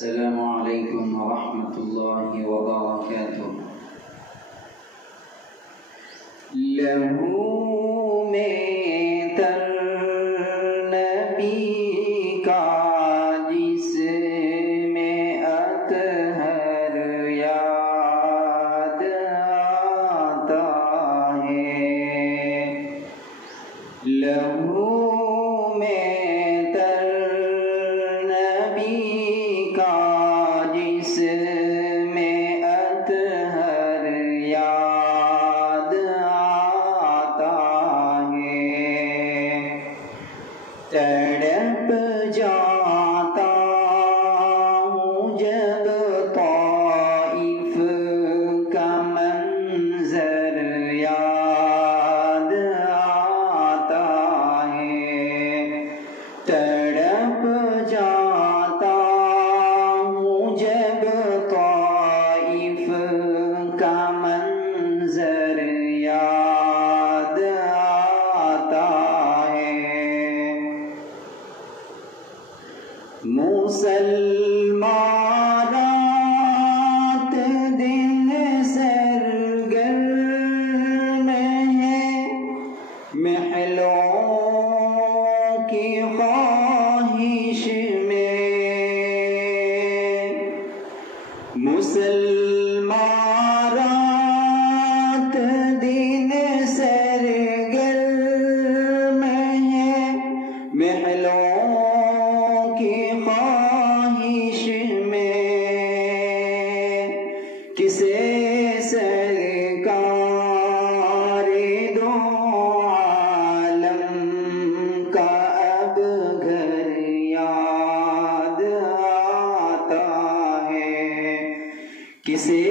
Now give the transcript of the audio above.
السلام علیکم ورحمۃ اللہ وبرکاتہ۔ لہو میں تر نبی کا جس میں اطہر یاد آتا ہے، لہو میں تر نبی کا جس میں اطہر یاد آتا ہے، تڑپ جاتا ہوں جب طائف کا منظر یاد آتا ہے، تڑپ جاتا ہوں جب طائف کا منظر یاد آتا ہے۔ مسلمان رات دن سرگرم ہے، محلوں کی خواہش میں، مسلمان رات دن سرگرم ہے، محلوں کی خواہش میں، کسے سرکار دو عالم کا اب گھر یاد آتا ہے، کسے